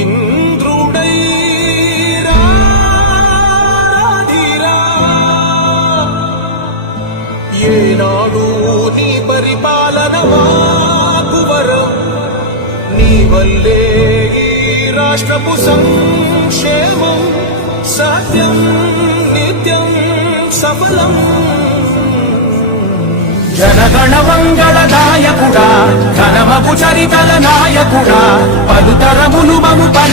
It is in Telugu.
இன்றுடை ఏనాడు నీ పరిపాలన మాకు వరం. నీ వల్లే ఈ రాష్ట్రపు సంక్షేమం సత్యం నిత్యం సఫలం. జనగణ మంగళదాయకుడా ఘనమపు చరితల నాయకుడా పలుతరము